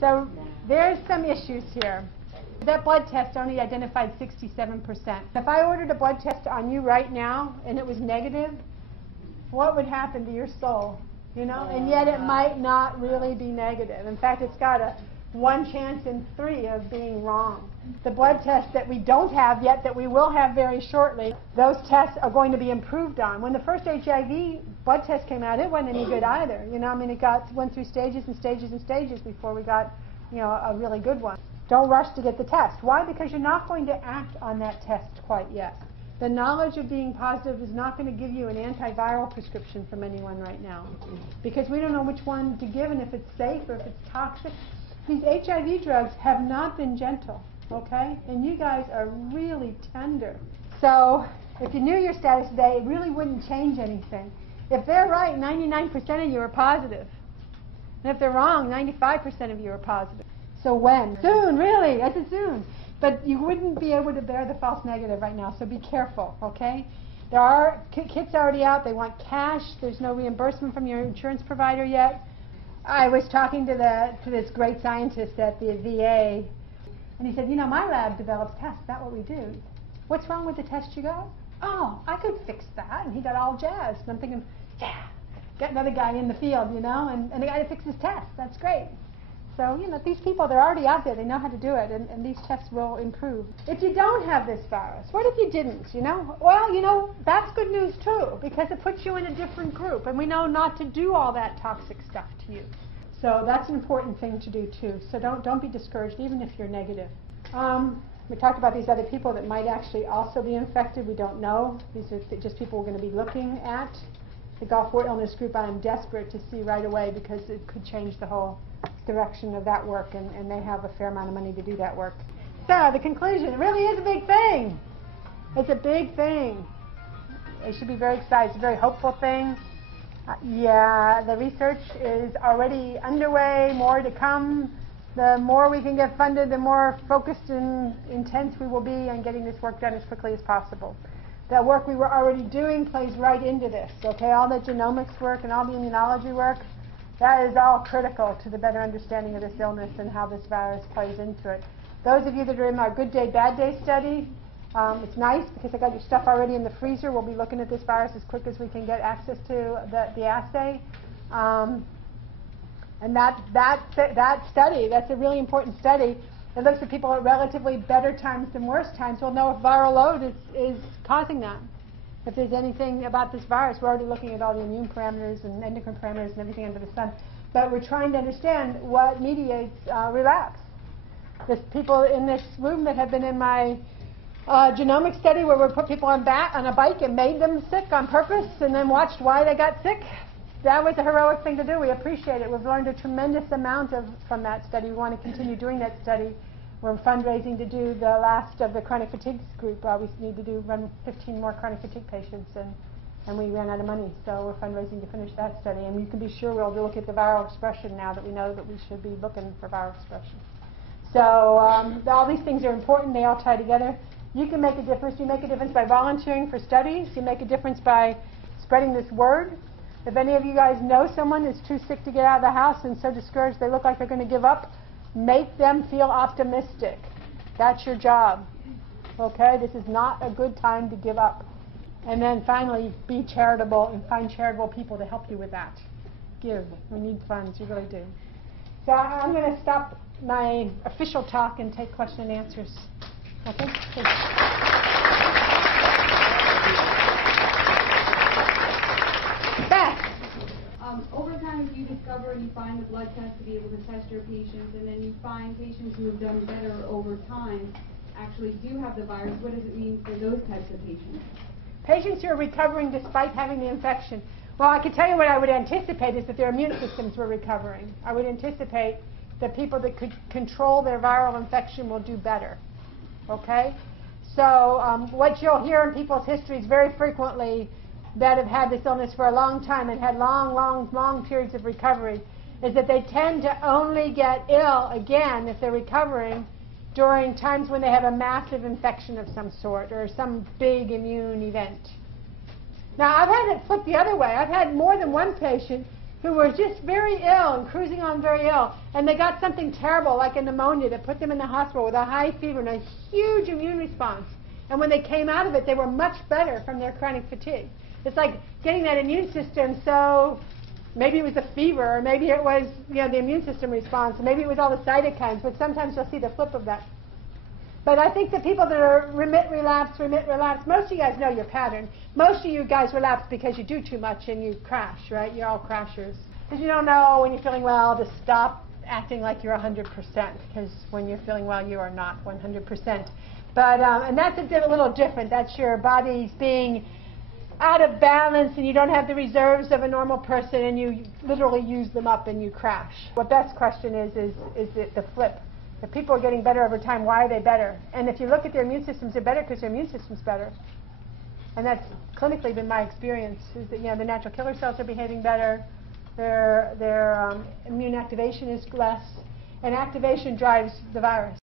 So there's some issues here. That blood test only identified 67%. If I ordered a blood test on you right now and it was negative, what would happen to your soul? You know, and yet it might not really be negative. In fact, it's got a 1 chance in 3 of being wrong. The blood tests that we don't have yet, that we will have very shortly, those tests are going to be improved on. When the first HIV blood test came out, it wasn't any good either. You know, I mean, it went through stages and stages and stages before we got, you know, a really good one. Don't rush to get the test. Why? Because you're not going to act on that test quite yet. The knowledge of being positive is not going to give you an antiviral prescription from anyone right now, because we don't know which one to give and if it's safe or if it's toxic. These HIV drugs have not been gentle, okay? And you guys are really tender. So if you knew your status today, it really wouldn't change anything. If they're right, 99% of you are positive. And if they're wrong, 95% of you are positive. So when? Soon, really. I said soon. But you wouldn't be able to bear the false negative right now, so be careful, okay? There are kits already out. They want cash. There's no reimbursement from your insurance provider yet. I was talking to this great scientist at the VA, and he said, you know, my lab develops tests. Is that what we do? What's wrong with the test you got? Oh, I could fix that. And he got all jazzed. And I'm thinking, yeah, get another guy in the field, you know, and the guy to fix his test. That's great. So, you know, these people, they're already out there. They know how to do it, and these tests will improve. If you don't have this virus, what if you didn't, you know? Well, you know, that's good news, too, because it puts you in a different group, and we know not to do all that toxic stuff to you. So that's an important thing to do, too. So don't be discouraged, even if you're negative. We talked about these other people that might actually also be infected. We don't know. These are just people we're going to be looking at. The Gulf War Illness Group, I am desperate to see right away, because it could change the whole direction of that work, and they have a fair amount of money to do that work. So the conclusion, it really is a big thing. It's a big thing. They should be very excited. It's a very hopeful thing. Yeah, the research is already underway, more to come. The more we can get funded, the more focused and intense we will be on getting this work done as quickly as possible. That work we were already doing plays right into this, okay? All the genomics work and all the immunology work, that is all critical to the better understanding of this illness and how this virus plays into it. Those of you that are in our Good Day, Bad Day study, it's nice because I got your stuff already in the freezer. We'll be looking at this virus as quick as we can get access to the assay. And that study, that's a really important study. It looks at people at relatively better times than worse times. We'll know if viral load is causing that. If there's anything about this virus, we're already looking at all the immune parameters and endocrine parameters and everything under the sun. But we're trying to understand what mediates relapse. There's people in this room that have been in my genomic study where we put people on a bike and made them sick on purpose and then watched why they got sick. That was a heroic thing to do. We appreciate it. We've learned a tremendous amount from that study. We want to continue doing that study. We're fundraising to do the last of the chronic fatigue group. We need to run 15 more chronic fatigue patients, and we ran out of money. So we're fundraising to finish that study. And you can be sure we'll look at the viral expression now that we know that we should be looking for viral expression. So all these things are important. They all tie together. You can make a difference. You make a difference by volunteering for studies. You make a difference by spreading this word. If any of you guys know someone who's too sick to get out of the house and so discouraged they look like they're going to give up, make them feel optimistic. That's your job. Okay? This is not a good time to give up. And then finally, be charitable and find charitable people to help you with that. Give. We need funds. You really do. So I'm going to stop my official talk and take question and answers. Okay? Please. Beth. Over time, you discover and you find the blood test to be able to test your patients, and then you find patients who have done better over time actually do have the virus. What does it mean for those types of patients? Patients who are recovering despite having the infection. Well, I can tell you what I would anticipate is that their immune systems were recovering. I would anticipate that people that could control their viral infection will do better. Okay? So what you'll hear in people's histories very frequently that have had this illness for a long time and had long periods of recovery is that they tend to only get ill again if they're recovering during times when they have a massive infection of some sort or some big immune event. Now, I've had it flip the other way. I've had more than one patient who were just very ill and cruising on very ill, and they got something terrible like a pneumonia that put them in the hospital with a high fever and a huge immune response. And when they came out of it, they were much better from their chronic fatigue. It's like getting that immune system, so maybe it was the fever, or maybe it was the immune system response, or maybe it was all the cytokines, but sometimes you'll see the flip of that. But I think the people that are remit, relapse, most of you guys know your pattern. Most of you guys relapse because you do too much and you crash, right? You're all crashers. Because you don't know when you're feeling well to stop acting like you're 100%, because when you're feeling well, you are not 100%. But, and that's a little different. That's your body's being out of balance and you don't have the reserves of a normal person and you literally use them up and you crash. The best question is it the flip? If people are getting better over time, why are they better? And if you look at their immune systems, they're better because their immune system's better. And that's clinically been my experience, is that the natural killer cells are behaving better, their immune activation is less, and activation drives the virus.